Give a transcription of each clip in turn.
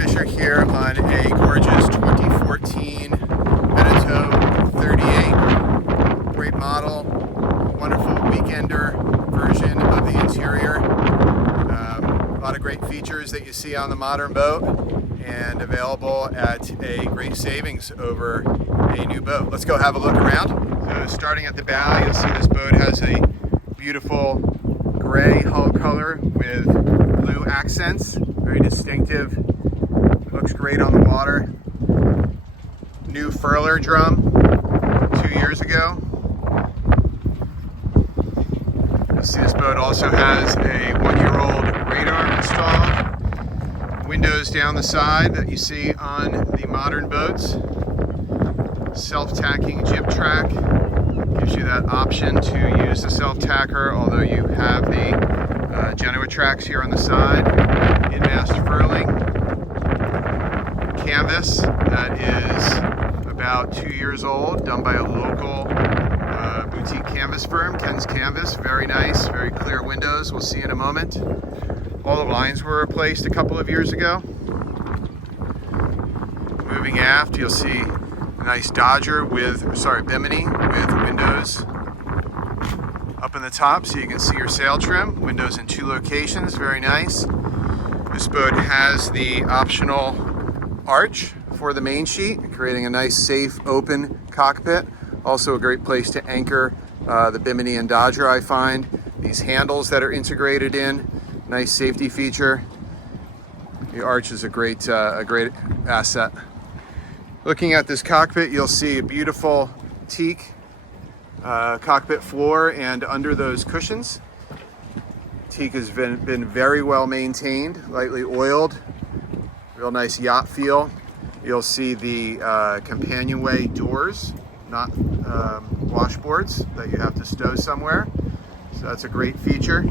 Fisher here on a gorgeous 2014 Beneteau 38. Great model, wonderful weekender version of the interior. A lot of great features that you see on the modern boat and available at a great savings over a new boat. Let's go have a look around. So starting at the bow, you'll see this boat has a beautiful gray hull color with blue accents. Very distinctive. Looks great on the water. New furler drum 2 years ago. You'll see this boat also has a 1-year-old radar installed. Windows down the side that you see on the modern boats. Self-tacking jib track. Gives you that option to use the self-tacker, although you have the Genoa tracks here on the side. In-mast furling. Canvas that is about 2 years old, done by a local boutique canvas firm, Ken's Canvas. Very nice, very clear windows. We'll see in a moment. All the lines were replaced a couple of years ago. Moving aft, you'll see a nice Dodger Bimini with windows up in the top so you can see your sail trim. Windows in 2 locations, very nice. This boat has the optional arch for the main sheet, creating a nice, safe, open cockpit. Also a great place to anchor the Bimini and Dodger, I find. These handles that are integrated in, nice safety feature. The arch is a great asset. Looking at this cockpit, you'll see a beautiful teak cockpit floor and under those cushions. Teak has been very well maintained, lightly oiled, real nice yacht feel. You'll see the companionway doors, not washboards that you have to stow somewhere. So that's a great feature.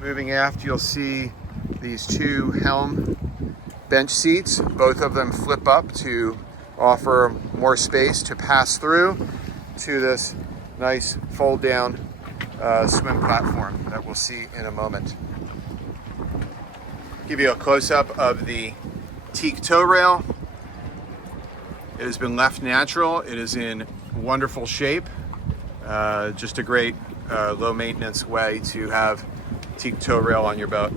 Moving aft, you'll see these 2 helm bench seats. Both of them flip up to offer more space to pass through to this nice fold down swim platform that we'll see in a moment. Give you a close-up of the teak tow rail. It has been left natural. It is in wonderful shape. Just a great low maintenance way to have teak tow rail on your boat.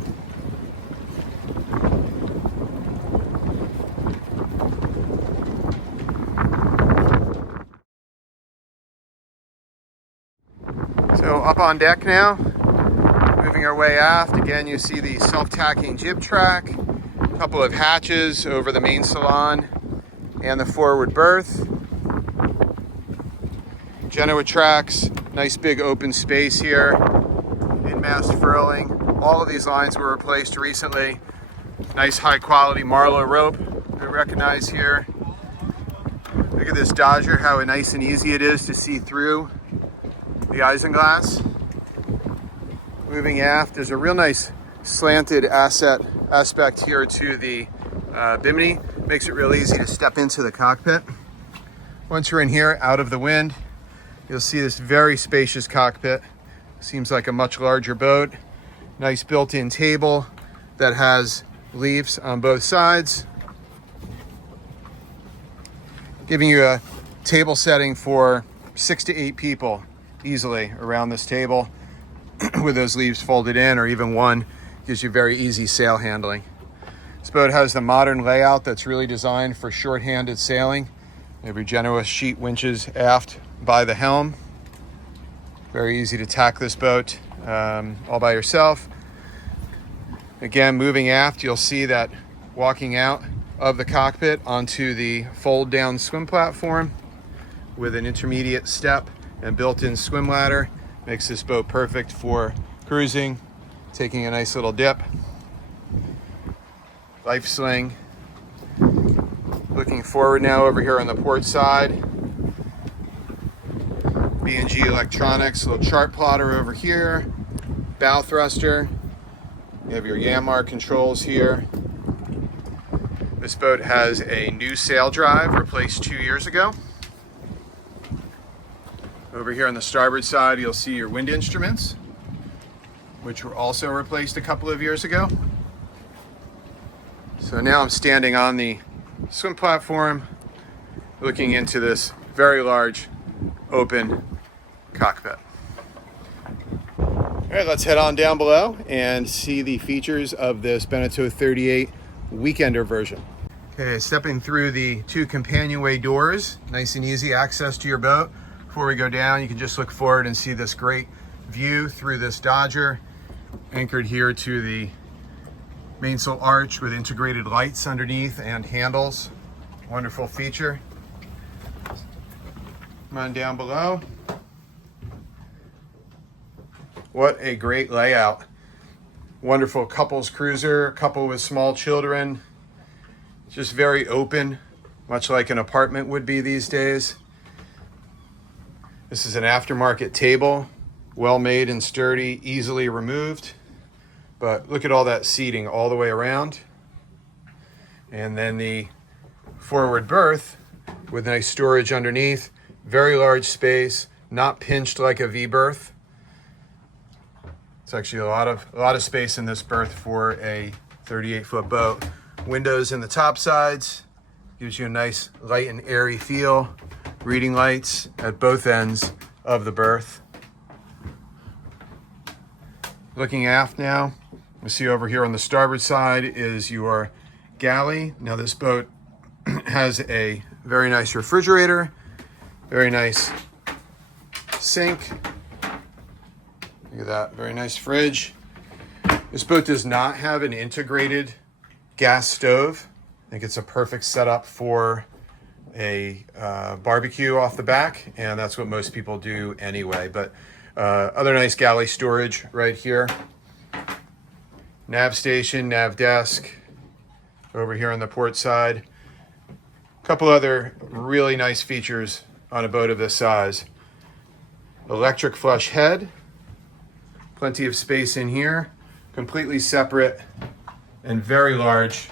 So up on deck now, moving our way aft. Again, you see the self-tacking jib track, a couple of hatches over the main salon and the forward berth. Genoa tracks, nice big open space here. In-mast furling. All of these lines were replaced recently. Nice high quality Marlow rope we recognize here. Look at this Dodger, how nice and easy it is to see through the isinglass. Moving aft, there's a real nice slanted aspect here to the Bimini. Makes it real easy to step into the cockpit. Once you're in here, out of the wind, you'll see this very spacious cockpit. Seems like a much larger boat. Nice built-in table that has leaves on both sides, giving you a table setting for 6 to 8 people easily around this table with those leaves folded in, or even one gives you very easy sail handling. This boat has the modern layout that's really designed for short-handed sailing. You have your Genoa sheet winches aft by the helm. Very easy to tack this boat all by yourself. Again, moving aft, you'll see that walking out of the cockpit onto the fold-down swim platform with an intermediate step and built-in swim ladder. Makes this boat perfect for cruising, taking a nice little dip. Life sling. Looking forward now over here on the port side. B&G electronics, little chart plotter over here. Bow thruster. You have your Yanmar controls here. This boat has a new sail drive replaced 2 years ago. Over here on the starboard side, you'll see your wind instruments, which were also replaced a couple of years ago. So now I'm standing on the swim platform, looking into this very large open cockpit. All right, let's head on down below and see the features of this Beneteau 38 Weekender version. Okay, stepping through the two companionway doors, nice and easy access to your boat. Before we go down, you can just look forward and see this great view through this Dodger, anchored here to the mainsail arch with integrated lights underneath and handles. Wonderful feature. Come on down below. What a great layout. Wonderful couples cruiser, couple with small children. Just very open, much like an apartment would be these days. This is an aftermarket table, well made and sturdy, easily removed. But look at all that seating all the way around. And then the forward berth with nice storage underneath. Very large space, not pinched like a V berth. It's actually a lot of space in this berth for a 38-foot boat. Windows in the top sides, gives you a nice light and airy feel. Reading lights at both ends of the berth. Looking aft now, we see over here on the starboard side is your galley. Now this boat has a very nice refrigerator, very nice sink. Look at that, very nice fridge. This boat does not have an integrated gas stove. I think it's a perfect setup for a barbecue off the back, and that's what most people do anyway. But other nice galley storage right here. Nav station, nav desk over here on the port side. A couple other really nice features on a boat of this size. Electric flush head, plenty of space in here, completely separate and very large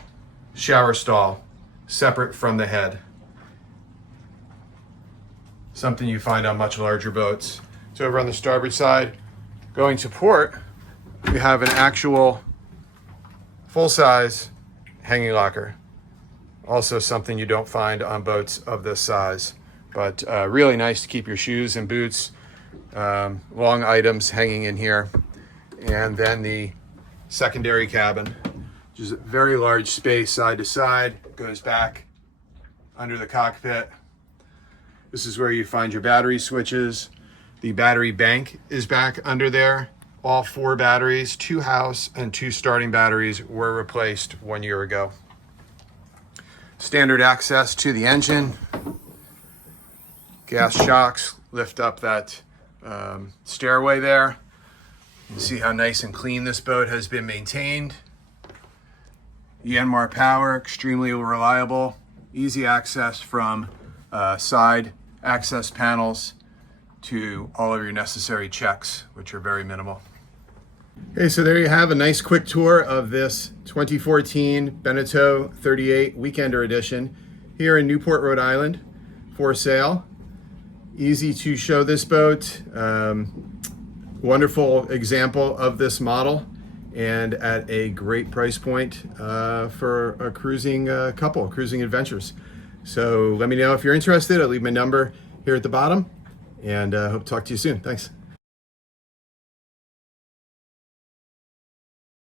shower stall, separate from the head. Something you find on much larger boats. So over on the starboard side, going to port, we have an actual full-size hanging locker. Also something you don't find on boats of this size, but really nice to keep your shoes and boots, long items hanging in here. And then the secondary cabin, which is a very large space side to side, goes back under the cockpit. This is where you find your battery switches. The battery bank is back under there. All 4 batteries, 2 house and 2 starting batteries were replaced 1 year ago. Standard access to the engine. Gas shocks lift up that stairway there. You see how nice and clean this boat has been maintained. Yanmar power, extremely reliable. Easy access from side access panels to all of your necessary checks, which are very minimal. Okay, so there you have a nice quick tour of this 2014 Beneteau 38 Weekender Edition here in Newport, Rhode Island for sale. Easy to show this boat. Wonderful example of this model and at a great price point for a cruising couple, cruising adventures. So let me know if you're interested. I'll leave my number here at the bottom and hope to talk to you soon. Thanks.